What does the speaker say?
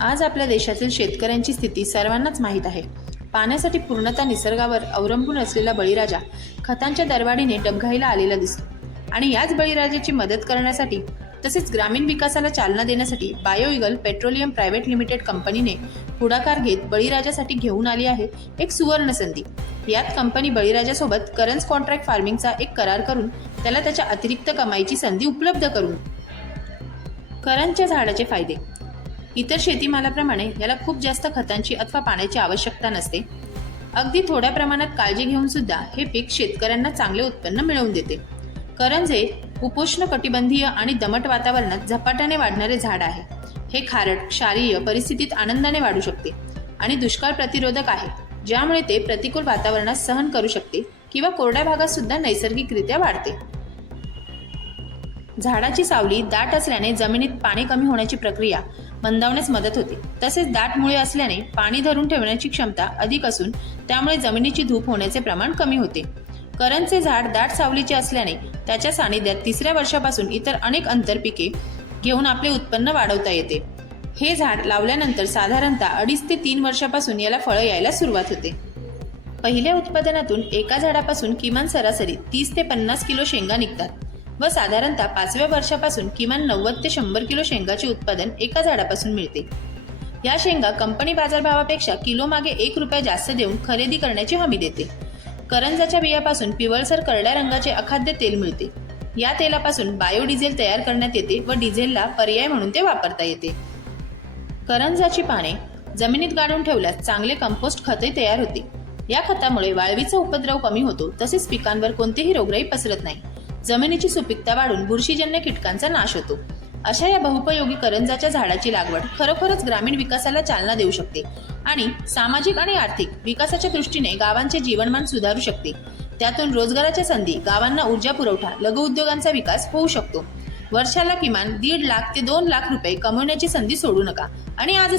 आज आपल्या देशातील शेतकऱ्यांची स्थिती सर्वांनाच माहीत आहे. पाण्यासाठी पूर्णतः निसर्गावर अवलंबून असलेला बळीराजा खतांच्या दरवाढीने डबघाईला आलेला दिसतो. आणि याच बळीराजाची मदत करण्यासाठी तसेच ग्रामीण विकासाला चालना देण्यासाठी Bio Eagle Petroleum Private Limited कंपनीने पुढाकार घेत बळीराजासाठी घेऊन आली आहे एक सुवर्ण संधी. यात कंपनी बळीराजासोबत करन्स कॉन्ट्रॅक्ट फार्मिंगचा एक करार करून त्याला त्याच्या अतिरिक्त कमाईची संधी उपलब्ध करून. करंजच्या झाडाचे फायदे. इतर शेतीमालाप्रमाणे याला खूप जास्त खतांची अथवा पाण्याची आवश्यकता नसते. अगदी थोड्या प्रमाणात काळजी घेऊन सुद्धा हे पीक शेतकऱ्यांना चांगले उत्पन्न मिळवून देते. करंजे उपोष्ण कटिबंधीय आणि दमट वातावरणात झपाट्याने वाढणारे झाड आहे. हे खारट क्षारीय परिस्थितीत आनंदाने वाढू शकते आणि दुष्काळ प्रतिरोधक आहे ज्यामुळे ते प्रतिकूल वातावरणात सहन करू शकते किंवा कोरड्या भागात सुद्धा नैसर्गिकरित्या वाढते. झाडाची सावली दाट असल्याने जमिनीत पाणी कमी होण्याची प्रक्रिया मंदावण्यास मदत होते. तसेच दाट मुळे असल्याने पाणी धरून ठेवण्याची क्षमता अधिक असून त्यामुळे जमिनीची धूप होण्याचे प्रमाण कमी होते. करंजचे झाड दाट सावलीचे असल्याने त्याच्या सानिध्यात तिसऱ्या वर्षापासून इतर अनेक आंतरपिके घेऊन आपले उत्पन्न वाढवता येते. हे झाड लावल्यानंतर साधारणतः अडीच ते तीन वर्षापासून याला फळं यायला सुरुवात होते. पहिल्या उत्पादनातून एका झाडापासून किमान सरासरी तीस ते पन्नास किलो शेंगा निघतात. व साधारणतः पाचव्या वर्षापासून किमान नव्वद ते शंभर किलो शेंगाचे उत्पादन एका झाडापासून मिळते. या शेंगा कंपनी बाजारभावापेक्षा किलो मागे एक रुपया जास्त देऊन खरेदी करण्याची हमी देते. करंजाच्या बियापासून पिवळसर करड्या रंगाचे अखाद्य तेल मिळते. या तेलापासून बायोडिझेल तयार करण्यात येते व डिझेलला पर्याय म्हणून ते वापरता येते. करंजाची पाने जमिनीत गाडून ठेवल्यास चांगले कंपोस्ट खते तयार होते. या खतामुळे वाळवीचा उपद्रव कमी होतो तसेच पिकांवर कोणतेही रोगराई पसरत नाही. जमिनीची सुपीकता वाढून बुरशीजन्य कीटकांचा नाश होतो. अशा या बहुपयोगी करंजाच्या झाडाची लागवड खरोखरच ग्रामीण विकासाला चालना देऊ शकते आणि सामाजिक आणि आर्थिक विकासाच्या दृष्टीने गावांचे जीवनमान सुधारू शकते. त्यातून रोजगाराच्या संधी गावांना ऊर्जा पुरवठा लघुउद्योगांचा विकास होऊ शकतो. वर्षाला किमान दीड लाख ते दोन लाख रुपये कमवण्याची संधी सोडू नका आणि आज